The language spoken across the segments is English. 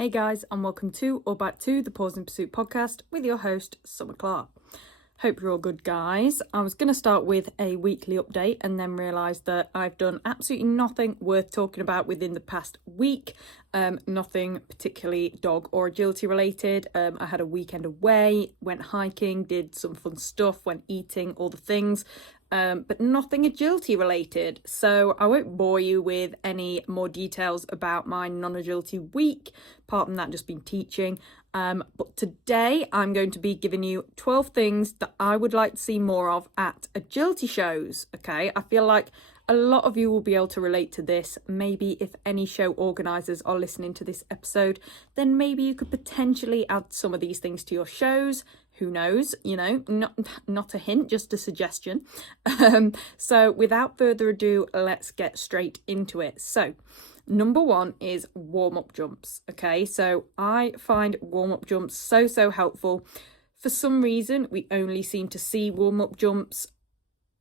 Hey guys, and welcome to or back to the Pause in Pursuit podcast with your host, Summer Clark. Hope you're all good, guys. I was going to start with a weekly update and then realised that I've done absolutely nothing worth talking about within the past week. Nothing particularly dog or agility related. I had a weekend away, went hiking, did some fun stuff, went eating, all the things. But nothing agility related. So I won't bore you with any more details about my non-agility week, apart from that just been teaching. But today I'm going to be giving you 12 things that I would like to see more of at agility shows. Okay, I feel like a lot of you will be able to relate to this. Maybe if any show organisers are listening to this episode, then maybe you could potentially add some of these things to your shows. Who knows, not a hint, just a suggestion. So without further ado, let's get straight into it. So number one is warm-up jumps. Okay, so I find warm-up jumps so helpful. For some reason, we only seem to see warm-up jumps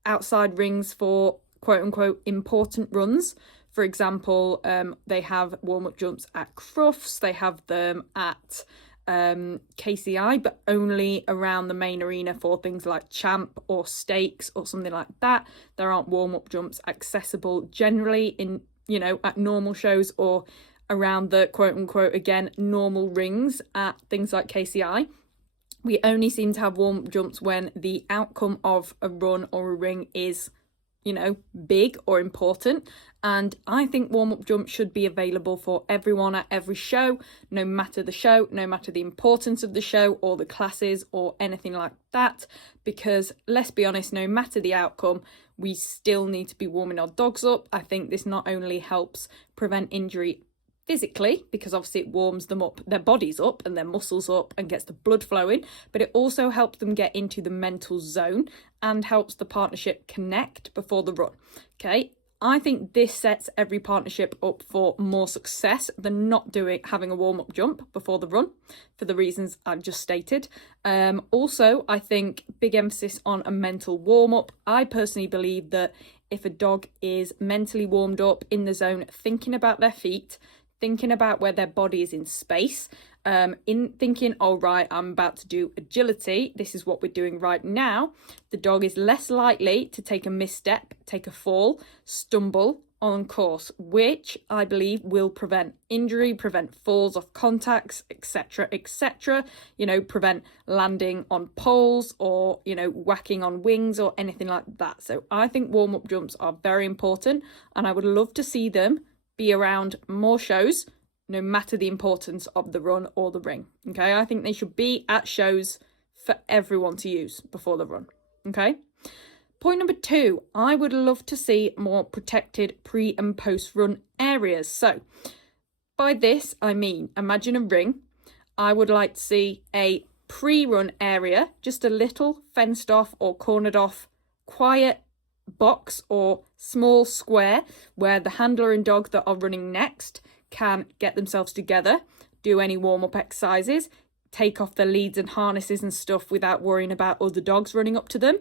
outside rings for quote-unquote important runs. For example, they have warm-up jumps at Crufts, they have them at KCI, but only around the main arena for things like Champ or Stakes or something like that. There aren't warm-up jumps accessible generally in, at normal shows or around the quote-unquote, again, normal rings at things like KCI. We only seem to have warm-up jumps when the outcome of a run or a ring is big or important. And I think warm-up jumps should be available for everyone at every show, no matter the show, no matter the importance of the show or the classes or anything like that. Because let's be honest, no matter the outcome, we still need to be warming our dogs up. I think this not only helps prevent injury physically, because obviously it warms them up, their bodies up and their muscles up and gets the blood flowing, but it also helps them get into the mental zone and helps the partnership connect before the run. Okay, I think this sets every partnership up for more success than not having a warm-up jump before the run, for the reasons I've just stated. Also, I think big emphasis on a mental warm-up. I personally believe that if a dog is mentally warmed up in the zone, thinking about their feet, thinking about where their body is in space, in thinking, oh, right, I'm about to do agility, this is what we're doing right now, the dog is less likely to take a misstep, take a fall, stumble on course, which I believe will prevent injury, prevent falls off contacts, etc., prevent landing on poles or, whacking on wings or anything like that. So I think warm-up jumps are very important and I would love to see them be around more shows, no matter the importance of the run or the ring. Okay, I think they should be at shows for everyone to use before the run. Okay. Point number 2, I would love to see more protected pre and post run areas. So by this, I mean, imagine a ring. I would like to see a pre-run area, just a little fenced off or cornered off, quiet box or small square where the handler and dog that are running next can get themselves together, do any warm-up exercises, take off their leads and harnesses and stuff without worrying about other dogs running up to them,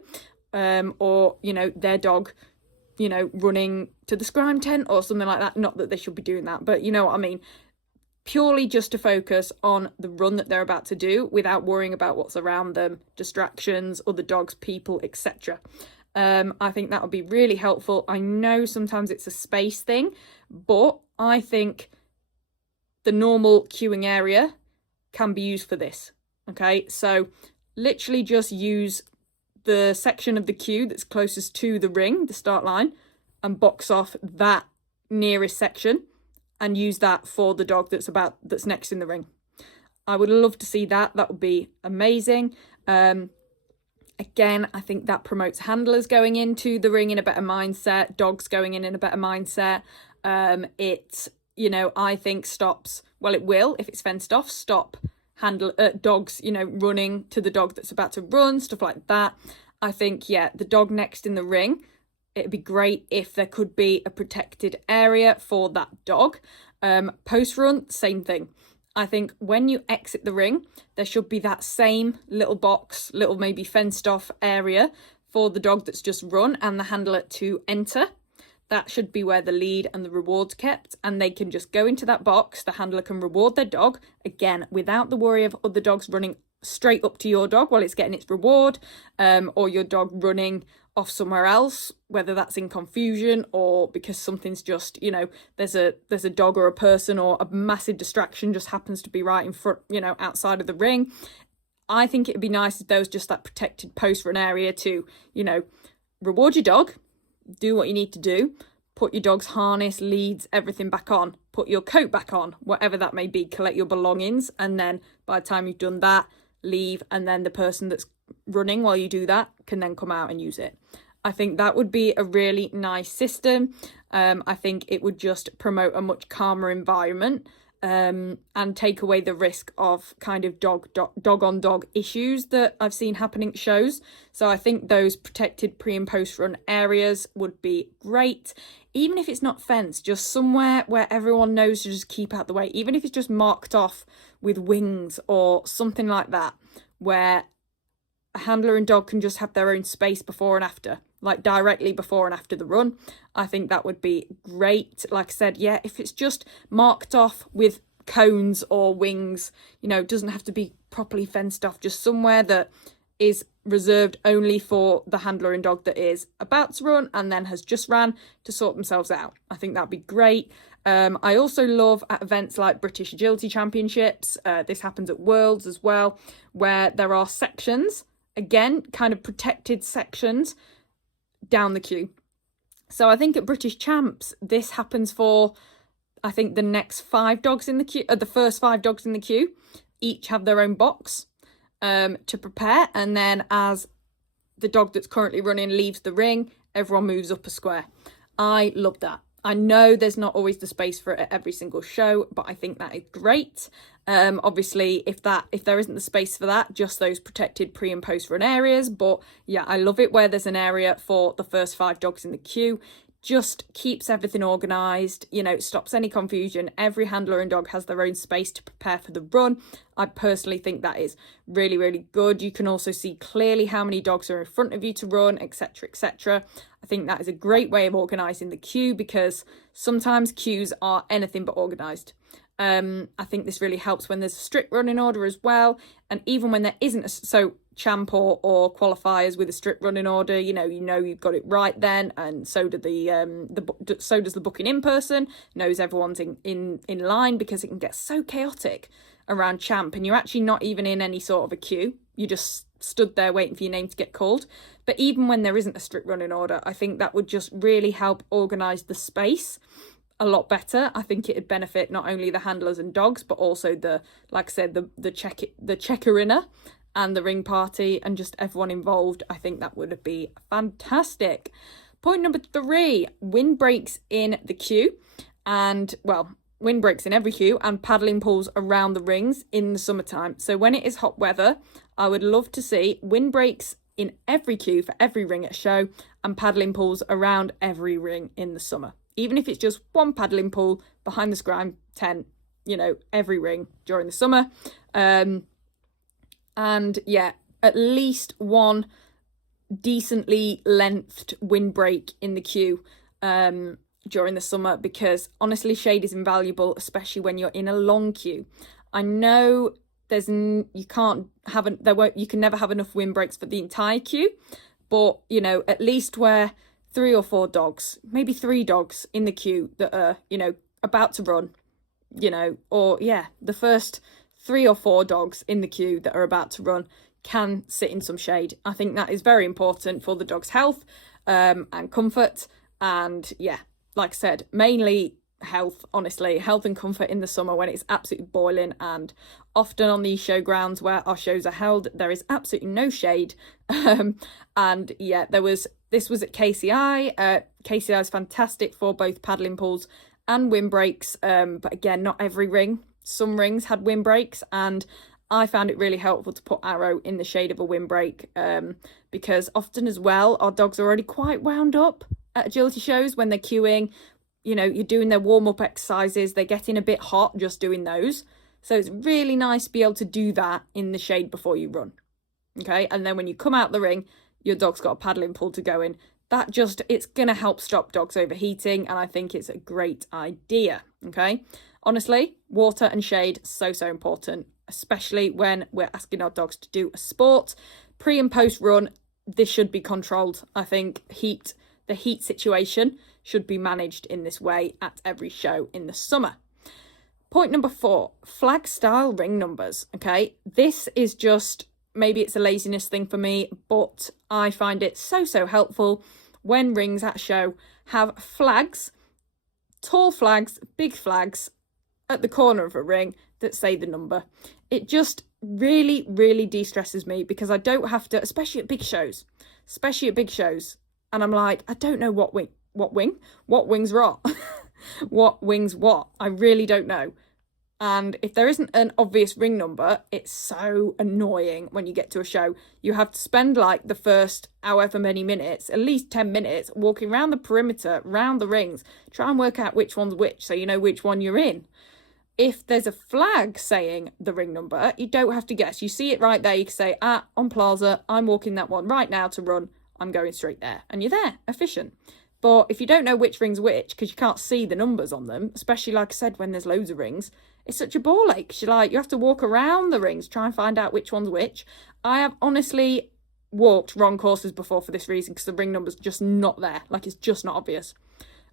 or their dog running to the scrime tent or something like that. Not that they should be doing that, but you know what I mean, purely just to focus on the run that they're about to do without worrying about what's around them, distractions, other dogs, people, etc. I think that would be really helpful. I know sometimes it's a space thing, but I think the normal queuing area can be used for this. Okay, so literally just use the section of the queue that's closest to the ring, the start line, and box off that nearest section and use that for the dog that's next in the ring. I would love to see that. That would be amazing. Again, I think that promotes handlers going into the ring in a better mindset, dogs going in a better mindset. I think stops, well, it will, if it's fenced off, stop dogs, running to the dog that's about to run, stuff like that. I think, the dog next in the ring, it'd be great if there could be a protected area for that dog. Post-run, same thing. I think when you exit the ring, there should be that same little box, little maybe fenced off area for the dog that's just run and the handler to enter. that should be where the lead and the reward's kept, and they can just go into that box. The handler can reward their dog, again, without the worry of other dogs running straight up to your dog while it's getting its reward, or your dog running off somewhere else, whether that's in confusion or because something's just, there's a dog or a person or a massive distraction just happens to be right in front, outside of the ring. I think it'd be nice if there was just that protected post-run area to, reward your dog, do what you need to do, put your dog's harness, leads, everything back on, put your coat back on, whatever that may be, collect your belongings, and then by the time you've done that, leave, and then the person that's running while you do that can then come out and use it. I think that would be a really nice system. I think it would just promote a much calmer environment, and take away the risk of kind of dog on dog issues that I've seen happening at shows. So I think those protected pre and post run areas would be great. Even if it's not fenced, just somewhere where everyone knows to just keep out the way, even if it's just marked off with wings or something like that, where a handler and dog can just have their own space before and after, like directly before and after the run. I think that would be great. Like I said, yeah, if it's just marked off with cones or wings, it doesn't have to be properly fenced off, just somewhere that is reserved only for the handler and dog that is about to run and then has just ran to sort themselves out. I think that'd be great. I also love at events like British Agility Championships, this happens at Worlds as well, where there are sections, again, kind of protected sections down the queue. So I think at British Champs, this happens for, I think, the next 5 dogs in the queue, the first 5 dogs in the queue, each have their own box to prepare. And then as the dog that's currently running leaves the ring, everyone moves up a square. I love that. I know there's not always the space for it at every single show, but I think that is great. Obviously, if there isn't the space for that, just those protected pre and post run areas. But yeah, I love it where there's an area for the first 5 dogs in the queue. Just keeps everything organised, stops any confusion. Every handler and dog has their own space to prepare for the run. I personally think that is really, really good. You can also see clearly how many dogs are in front of you to run, etc., etc. I think that is a great way of organising the queue, because sometimes queues are anything but organised. I think this really helps when there's a strict running order as well, and even when there isn't so champ or qualifiers with a strict running order, you've got it right then, and so does the booking in person, knows everyone's in line, because it can get so chaotic around champ and you're actually not even in any sort of a queue, you just stood there waiting for your name to get called. But even when there isn't a strict running order, I think that would just really help organise the space a lot better. I think it'd benefit not only the handlers and dogs, but also the checker-inner and the ring party and just everyone involved. I think that would be fantastic. Point number 3, windbreaks in the queue. And, well, windbreaks in every queue and paddling pools around the rings in the summertime. So when it is hot weather, I would love to see windbreaks in every queue for every ring at a show and paddling pools around every ring in the summer. Even if it's just one paddling pool behind the scrum tent, every ring during the summer. And yeah, at least one decently lengthed windbreak in the queue during the summer, because honestly, shade is invaluable, especially when you're in a long queue. I know you can never have enough windbreaks for the entire queue, but at least where 3 or 4 dogs, maybe 3 dogs in the queue that are about to run, the first 3 or 4 dogs in the queue that are about to run can sit in some shade. I think that is very important for the dog's health and comfort. And yeah, like I said, mainly health, honestly, health and comfort in the summer when it's absolutely boiling. And often on these showgrounds where our shows are held, there is absolutely no shade. And yeah, this was at KCI. KCI is fantastic for both paddling pools and windbreaks. But again, not every ring. Some rings had windbreaks, and I found it really helpful to put Arrow in the shade of a windbreak, because often as well, our dogs are already quite wound up at agility shows when they're queuing. You're doing their warm-up exercises, they're getting a bit hot just doing those. So it's really nice to be able to do that in the shade before you run. Okay, and then when you come out the ring, your dog's got a paddling pool to go in. it's going to help stop dogs overheating, and I think it's a great idea, okay? Honestly, water and shade, so important, especially when we're asking our dogs to do a sport. Pre and post run, this should be controlled. I think the heat situation should be managed in this way at every show in the summer. Point number 4, flag style ring numbers, okay? This is just, maybe it's a laziness thing for me, but I find it so helpful when rings at show have flags, tall flags, big flags at the corner of a ring that say the number. It just really de-stresses me because I don't have to, especially at big shows, and I'm like, I don't know what wing's what wing's what. I really don't know. And if there isn't an obvious ring number, it's so annoying when you get to a show. You have to spend like the first however many minutes, at least 10 minutes, walking around the perimeter, round the rings, try and work out which one's which so you know which one you're in. If there's a flag saying the ring number, you don't have to guess. You see it right there. You can say, on Plaza, I'm walking that one right now to run. I'm going straight there. And you're there, efficient. But if you don't know which ring's which, because you can't see the numbers on them, especially like I said, when there's loads of rings, it's such a ball ache. You have to walk around the rings, try and find out which one's which. I have honestly walked wrong courses before for this reason, because the ring number's just not there. Like, it's just not obvious.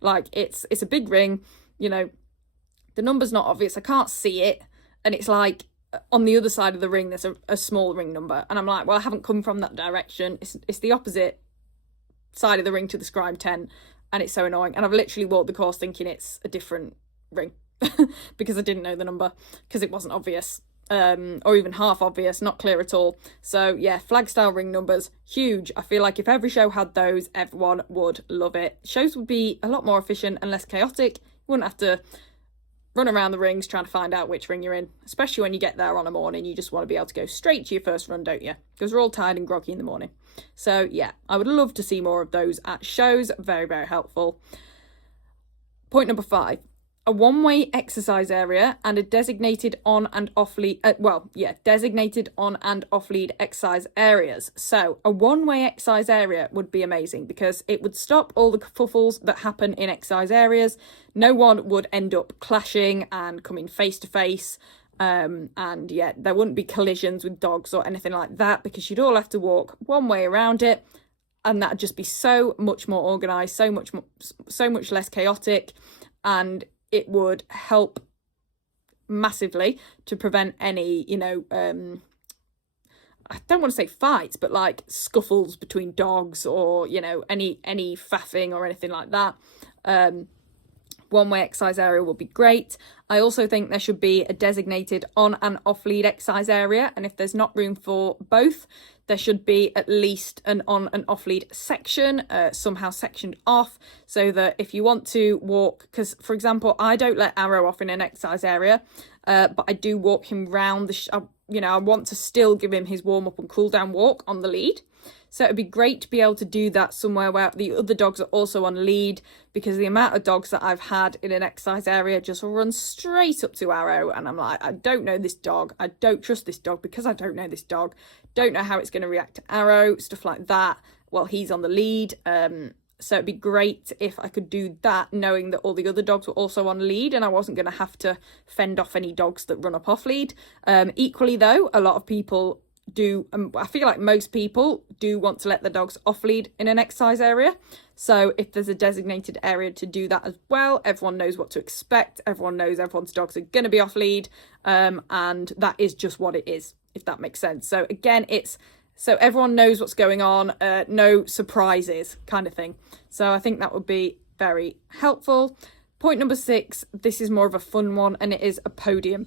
Like, it's a big ring, the number's not obvious. I can't see it. And it's like, on the other side of the ring, there's a small ring number. And I'm like, well, I haven't come from that direction. It's the opposite side of the ring to the scribe tent, and it's so annoying. And I've literally walked the course thinking it's a different ring because I didn't know the number, because it wasn't obvious, or even half obvious, not clear at all. So yeah, flag style ring numbers, huge. I feel like if every show had those, everyone would love it. Shows would be a lot more efficient and less chaotic. You wouldn't have to run around the rings trying to find out which ring you're in, especially when you get there on a morning. You just want to be able to go straight to your first run, don't you? Because we're all tired and groggy in the morning. So yeah, I would love to see more of those at shows. Very helpful. Point number 5, a one-way exercise area and a designated on and off lead, designated on and off lead exercise areas. So a one-way exercise area would be amazing, because it would stop all the kerfuffles that happen in exercise areas. No one would end up clashing and coming face to face. And yeah, there wouldn't be collisions with dogs or anything like that, because you'd all have to walk one way around it, and that'd just be so much more organised, so much less chaotic, and it would help massively to prevent any, I don't want to say fights, but like scuffles between dogs, or, any faffing or anything like that. One-way exercise area would be great. I also think there should be a designated on and off-lead exercise area, and if there's not room for both, there should be at least an on and off-lead section, somehow sectioned off, so that if you want to walk, because, for example, I don't let Arrow off in an exercise area, but I do walk him round I want to still give him his warm-up and cool-down walk on the lead. So it'd be great to be able to do that somewhere where the other dogs are also on lead, because the amount of dogs that I've had in an exercise area just run straight up to Arrow, and I'm like, I don't know this dog. I don't trust this dog because I don't know this dog. Don't know how it's going to react to Arrow, stuff like that. Well, he's on the lead. So it'd be great if I could do that, knowing that all the other dogs were also on lead, and I wasn't going to have to fend off any dogs that run up off lead. Equally though, a lot of people do, I feel like most people do want to let the dogs off lead in an exercise area. So if there's a designated area to do that as well, everyone knows what to expect. Everyone knows everyone's dogs are going to be off lead, and that is just what it is, if that makes sense. So again, so everyone knows what's going on, no surprises kind of thing. So I think that would be very helpful. Point number 6, this is more of a fun one, and it is a podium.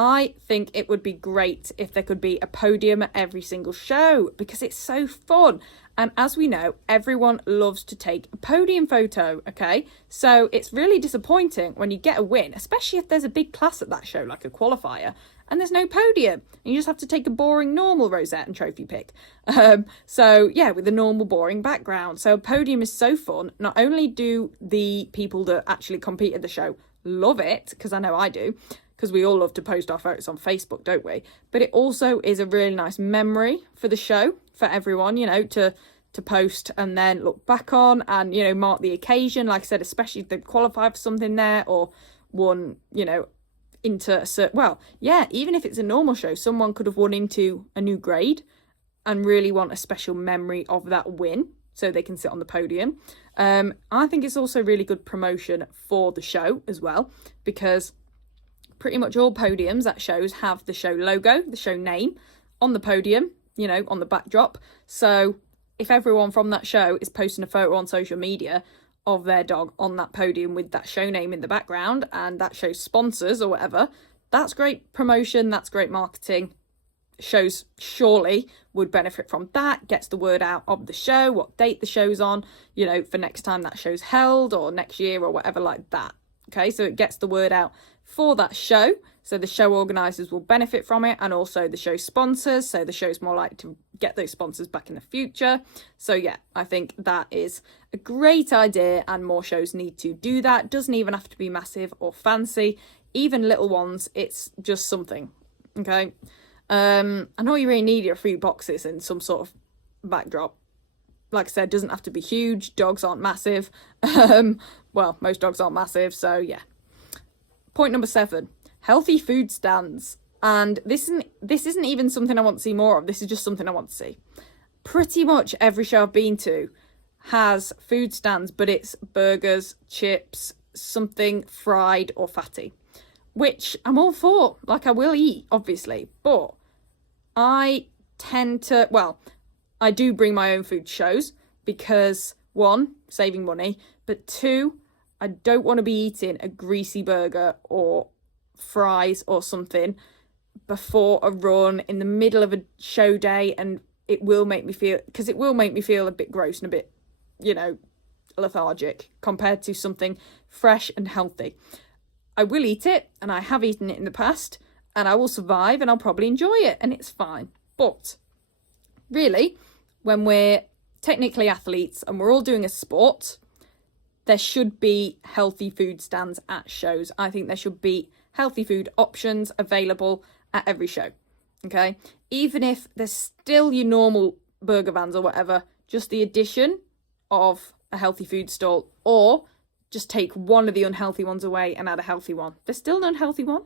I think it would be great if there could be a podium at every single show, because it's so fun. And as we know, everyone loves to take a podium photo, okay? So it's really disappointing when you get a win, especially if there's a big class at that show, like a qualifier, and there's no podium. And you just have to take a boring normal rosette and trophy pick. So yeah, with a normal boring background. So a podium is so fun. Not only do the people that actually compete at the show love it, because I know I do, because we all love to post our photos on Facebook, don't we? But it also is a really nice memory for the show, for everyone, to to post and then look back on and, you know, mark the occasion. Like I said, especially if they qualify for something there or won, you know, into a certain, well, yeah, even if it's a normal show, someone could have won into a new grade and really want a special memory of that win so they can sit on the podium. I think it's also really good promotion for the show as well, because pretty much all podiums at shows have the show logo, the show name on the podium, you know, on the backdrop. So if everyone from that show is posting a photo on social media of their dog on that podium with that show name in the background and that show's sponsors or whatever, that's great promotion, that's great marketing. Shows surely would benefit from that, gets the word out of the show, what date the show's on, you know, for next time that show's held or next year or whatever like that. Okay, so it gets the word out for that show, so the show organisers will benefit from it, and also the show sponsors, so the show's more likely to get those sponsors back in the future. So yeah, I think that is a great idea, and more shows need to do that. Doesn't even have to be massive or fancy, even little ones, it's just something. Okay, and all you really need are a few boxes and some sort of backdrop. Like I said, doesn't have to be huge. Dogs aren't massive. Well, most dogs aren't massive, so yeah. Point number 7, healthy food stands. And this isn't even something I want to see more of. This is just something I want to see. Pretty much every show I've been to has food stands, but it's burgers, chips, something fried or fatty, which I'm all for. Like, I will eat, obviously, but I tend to, well, I do bring my own food to shows because, 1, saving money, but 2, I don't want to be eating a greasy burger or fries or something before a run in the middle of a show day, and it will make me feel a bit gross and a bit, you know, lethargic compared to something fresh and healthy. I will eat it, and I have eaten it in the past, and I will survive, and I'll probably enjoy it, and it's fine. But really, when we're technically athletes and we're all doing a sport, there should be healthy food stands at shows. I think there should be healthy food options available at every show. Okay, even if there's still your normal burger vans or whatever, just the addition of a healthy food stall, or just take one of the unhealthy ones away and add a healthy one. There's still an unhealthy one,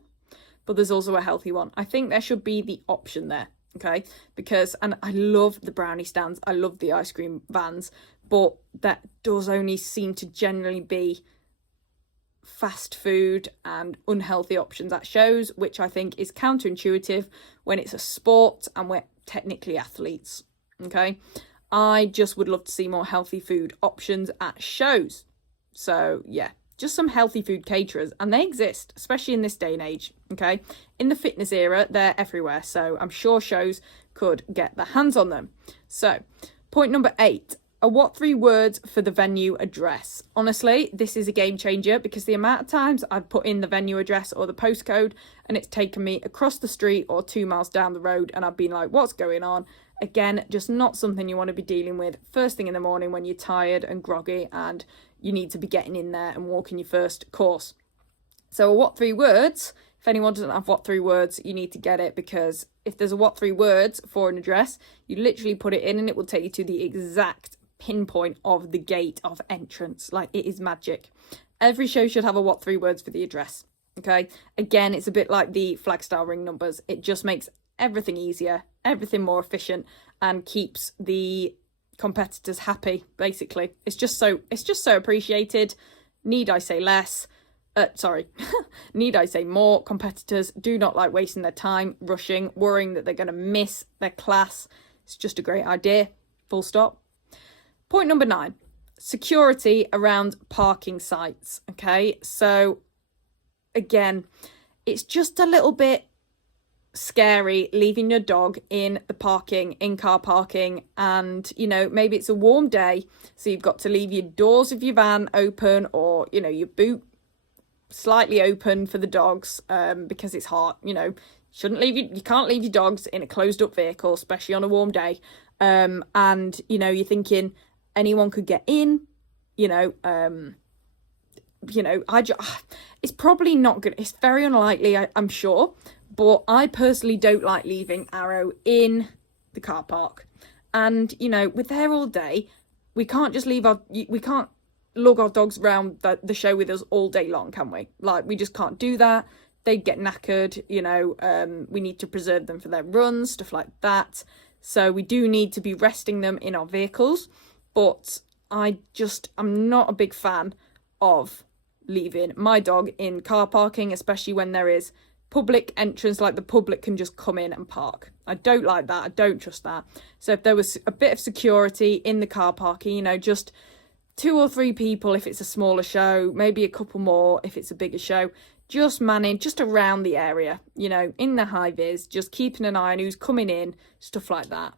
but there's also a healthy one. I think there should be the option there, okay? Because, and I love the brownie stands, I love the ice cream vans, but that does only seem to generally be fast food and unhealthy options at shows, which I think is counterintuitive when it's a sport and we're technically athletes, okay? I just would love to see more healthy food options at shows. So yeah, just some healthy food caterers, and they exist, especially in this day and age, okay? In the fitness era, they're everywhere, so I'm sure shows could get their hands on them. So, point number 8, a what 3 words for the venue address. Honestly, this is a game changer, because the amount of times I've put in the venue address or the postcode and it's taken me across the street or 2 miles down the road and I've been like, what's going on? Again, just not something you want to be dealing with first thing in the morning when you're tired and groggy and you need to be getting in there and walking your first course. So a what 3 words, if anyone doesn't have what 3 words, you need to get it, because if there's a what 3 words for an address, you literally put it in and it will take you to the exact pinpoint of the gate of entrance. Like, it is magic. Every show should have a what 3 words for the address, okay? Again, it's a bit like the flag style ring numbers. It just makes everything easier, everything more efficient, and keeps the competitors happy, basically. It's just so appreciated. Need I say less? Need I say more? Competitors do not like wasting their time rushing, worrying that they're going to miss their class. It's just a great idea, full stop. Point number 9, security around parking sites. Okay, so again, it's just a little bit scary leaving your dog in car parking, and you know, maybe it's a warm day, so you've got to leave your doors of your van open, or you know, your boot slightly open for the dogs, because it's hot. You know, you can't leave your dogs in a closed up vehicle, especially on a warm day, and you know, you're thinking anyone could get in, it's probably not good. It's very unlikely, I'm sure. But I personally don't like leaving Arrow in the car park. And, you know, we're there all day. We can't just we can't lug our dogs around the show with us all day long, can we? Like, we just can't do that. They'd get knackered, you know, we need to preserve them for their runs, stuff like that. So we do need to be resting them in our vehicles. But I'm not a big fan of leaving my dog in car parking, especially when there is public entrance, like the public can just come in and park. I don't like that. I don't trust that. So if there was a bit of security in the car parking, you know, just 2 or 3 people if it's a smaller show, maybe a couple more if it's a bigger show, just manning just around the area, you know, in the high vis, just keeping an eye on who's coming in, stuff like that.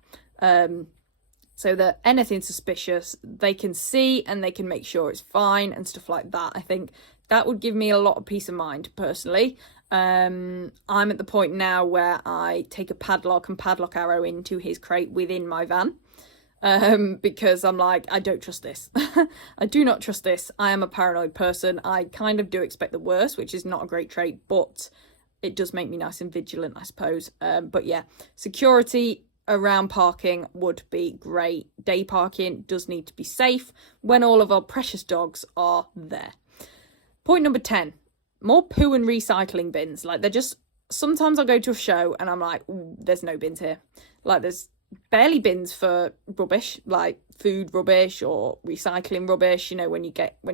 So that anything suspicious they can see and they can make sure it's fine and stuff like that. I think that would give me a lot of peace of mind personally. I'm at the point now where I take a padlock and padlock Arrow into his crate within my van, because I'm like, I don't trust this. I do not trust this. I am a paranoid person. I kind of do expect the worst, which is not a great trait, but it does make me nice and vigilant, I suppose. But yeah, security around parking would be great. Day parking does need to be safe when all of our precious dogs are there. Point number 10, more poo and recycling bins. Like, they're just, sometimes I'll go to a show and I'm like, there's no bins here. Like, there's barely bins for rubbish, like food rubbish or recycling rubbish, you know, when you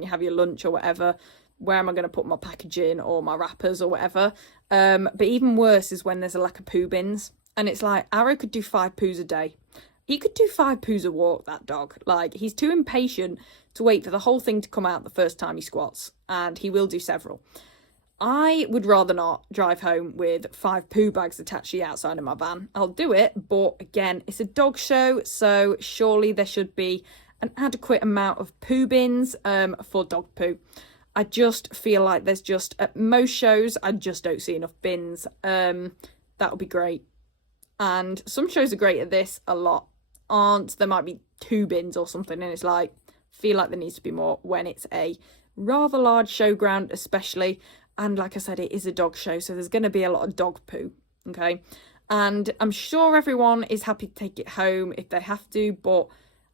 have your lunch or whatever. Where am I going to put my packaging or my wrappers or whatever? But even worse is when there's a lack of poo bins. And it's like, Arrow could do 5 poos a day. He could do 5 poos a walk, that dog. Like, he's too impatient to wait for the whole thing to come out the first time he squats. And he will do several. I would rather not drive home with 5 poo bags attached to the outside of my van. I'll do it, but again, it's a dog show, so surely there should be an adequate amount of poo bins for dog poo. I just feel like there's just, at most shows, I just don't see enough bins. That would be great. And some shows are great at this, a lot aren't. There might be 2 bins or something, and it's like, feel like there needs to be more when it's a rather large showground, especially. And like I said, it is a dog show, so there's going to be a lot of dog poo, okay? And I'm sure everyone is happy to take it home if they have to, but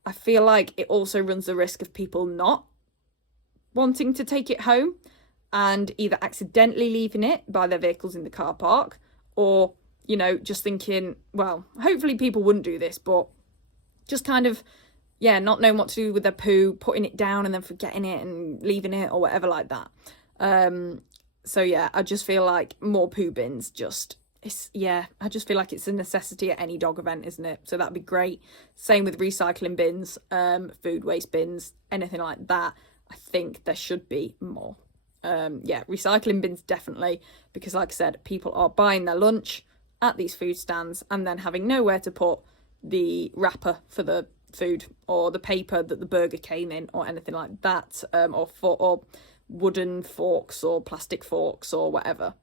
I feel like it also runs the risk of people not wanting to take it home and either accidentally leaving it by their vehicles in the car park, or, you know, just thinking, well, hopefully people wouldn't do this, but just kind of, yeah, not knowing what to do with their poo, putting it down and then forgetting it and leaving it or whatever like that. So yeah, I just feel like more poo bins I just feel like it's a necessity at any dog event, isn't it? So that'd be great. Same with recycling bins, food waste bins, anything like that. I think there should be more. Recycling bins definitely, because like I said, people are buying their lunch at these food stands and then having nowhere to put the wrapper for the food or the paper that the burger came in or anything like that, or wooden forks or plastic forks or whatever,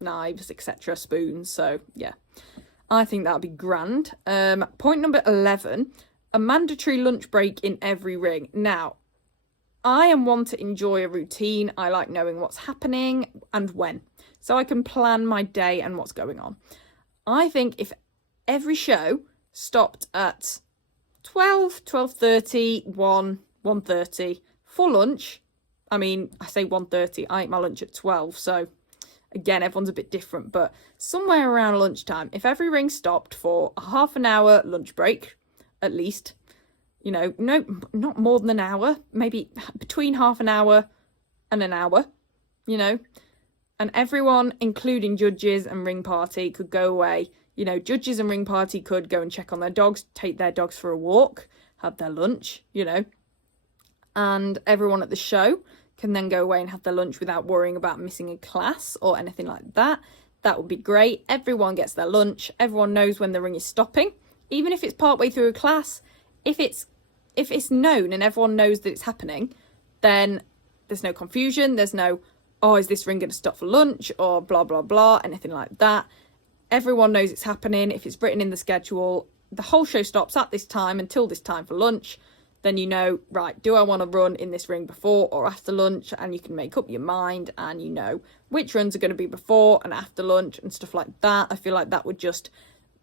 knives, etc., spoons. So yeah, I think that would be grand. Point number 11, a mandatory lunch break in every ring. Now, I am one to enjoy a routine. I like knowing what's happening and when, so I can plan my day and what's going on. I think if every show stopped at 12, 12:30, 1, 1:30 for lunch. I mean, I say 1:30, I eat my lunch at 12, so again, everyone's a bit different, but somewhere around lunchtime, if every ring stopped for a half an hour lunch break, at least, you know, no, not more than an hour, maybe between half an hour and an hour, you know, and everyone, including judges and ring party, could go away. You know, judges and ring party could go and check on their dogs, take their dogs for a walk, have their lunch, you know, and everyone at the show can then go away and have their lunch without worrying about missing a class or anything like that. That would be great. Everyone gets their lunch. Everyone knows when the ring is stopping, even if it's partway through a class. If it's known and everyone knows that it's happening, then there's no confusion. There's no, oh, is this ring going to stop for lunch or blah, blah, blah, anything like that. Everyone knows it's happening. If it's written in the schedule, the whole show stops at this time until this time for lunch. Then you know, right, do I want to run in this ring before or after lunch? And you can make up your mind and you know which runs are going to be before and after lunch and stuff like that. I feel like that would just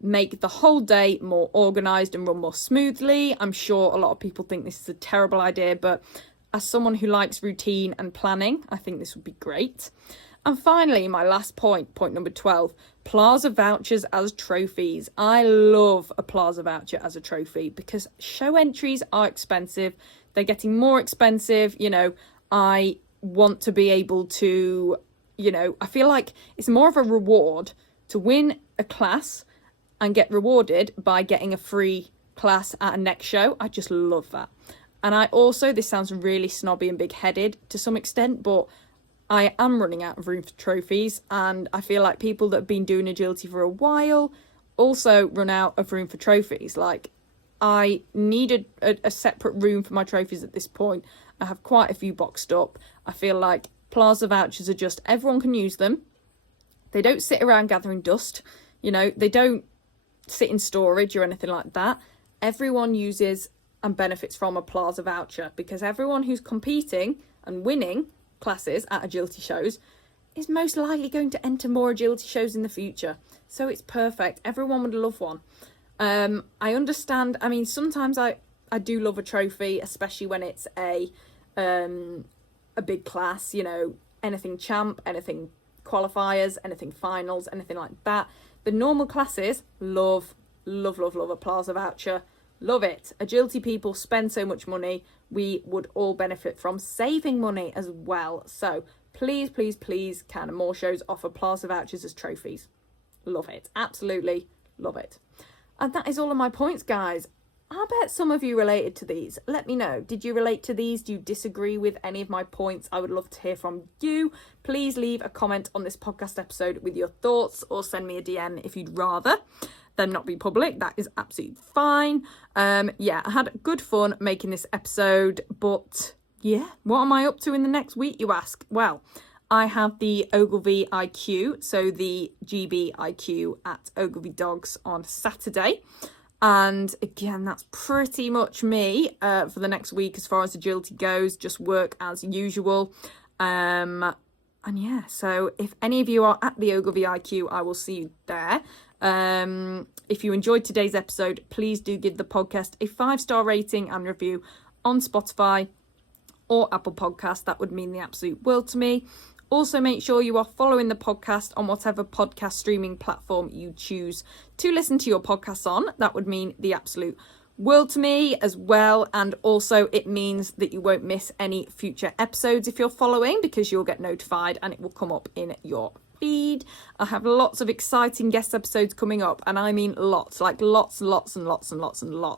make the whole day more organised and run more smoothly. I'm sure a lot of people think this is a terrible idea, but as someone who likes routine and planning, I think this would be great. And finally, my last point number 12, Plaza vouchers as trophies. I love a Plaza voucher as a trophy because show entries are expensive. They're getting more expensive. I want to be able to, I feel like it's more of a reward to win a class and get rewarded by getting a free class at a next show. I just love that. And I also, this sounds really snobby and big-headed to some extent, but I am running out of room for trophies, and I feel like people that have been doing agility for a while also run out of room for trophies. Like, I need a separate room for my trophies at this point. I have quite a few boxed up. I feel like Plaza vouchers are just, everyone can use them. They don't sit around gathering dust. They don't sit in storage or anything like that. Everyone uses and benefits from a Plaza voucher because everyone who's competing and winning classes at agility shows is most likely going to enter more agility shows in the future. So it's perfect. Everyone would love one. I understand. I mean, sometimes I do love a trophy, especially when it's a big class, anything champ, anything qualifiers, anything finals, anything like that. The normal classes, love a Plaza voucher. Love it. Agility people spend so much money. We would all benefit from saving money as well. So please, can more shows offer Plaza vouchers as trophies? Love it. Absolutely love it. And that is all of my points, guys. I bet some of you related to these. Let me know. Did you relate to these? Do you disagree with any of my points? I would love to hear from you. Please leave a comment on this podcast episode with your thoughts or send me a DM if you'd rather them not be public. That is absolutely fine. I had good fun making this episode, but what am I up to in the next week, you ask? Well, I have the Ogilvy IQ, so the GB IQ at Ogilvy Dogs on Saturday. And again, that's pretty much me for the next week as far as agility goes, just work as usual. So if any of you are at the Ogilvy IQ, I will see you there. If you enjoyed today's episode, please do give the podcast a 5-star rating and review on Spotify or Apple Podcasts. That would mean the absolute world to me. Also, make sure you are following the podcast on whatever podcast streaming platform you choose to listen to your podcasts on. That would mean the absolute world to me as well. And also, it means that you won't miss any future episodes if you're following, because you'll get notified and it will come up in your feed. I have lots of exciting guest episodes coming up, and I mean lots, like lots and lots.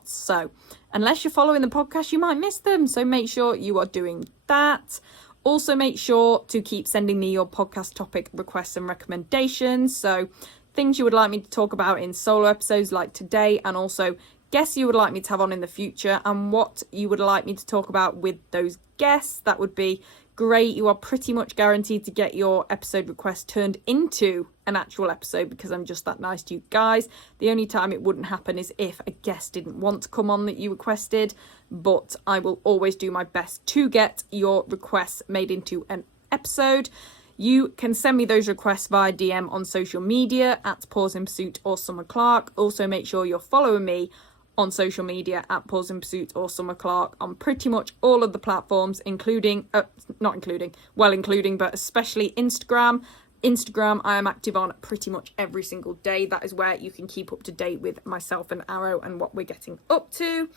So unless you're following the podcast, you might miss them. So make sure you are doing that. Also, make sure to keep sending me your podcast topic requests and recommendations. So things you would like me to talk about in solo episodes like today, and also guests you would like me to have on in the future, and what you would like me to talk about with those guests. That would be great. You are pretty much guaranteed to get your episode request turned into an actual episode because I'm just that nice to you guys. The only time it wouldn't happen is if a guest didn't want to come on that you requested, but I will always do my best to get your requests made into an episode. You can send me those requests via DM on social media at Pause in Pursuit or Summer Clark. Also, make sure you're following me on social media at Pause in Pursuit or Summer Clark on pretty much all of the platforms, including but especially Instagram. I am active on pretty much every single day. That is where you can keep up to date with myself and Arrow and what we're getting up to.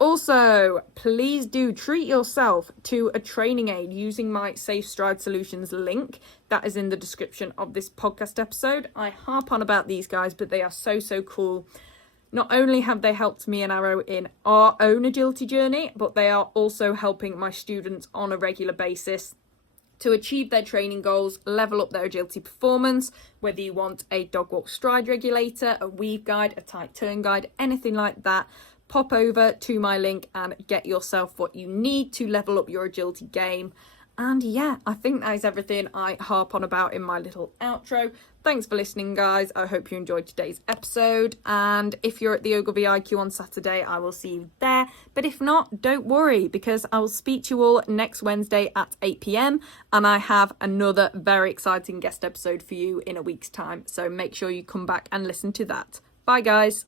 Also, please do treat yourself to a training aid using my Safe Stride Solutions link. That is in the description of this podcast episode. I harp on about these guys, but they are so cool. Not only have they helped me and Arrow in our own agility journey, but they are also helping my students on a regular basis to achieve their training goals, level up their agility performance, whether you want a dog walk stride regulator, a weave guide, a tight turn guide, anything like that. Pop over to my link and get yourself what you need to level up your agility game. And I think that is everything I harp on about in my little outro. Thanks for listening, guys. I hope you enjoyed today's episode. And if you're at the Ogilvy IQ on Saturday, I will see you there. But if not, don't worry, because I will speak to you all next Wednesday at 8 p.m. And I have another very exciting guest episode for you in a week's time. So make sure you come back and listen to that. Bye, guys.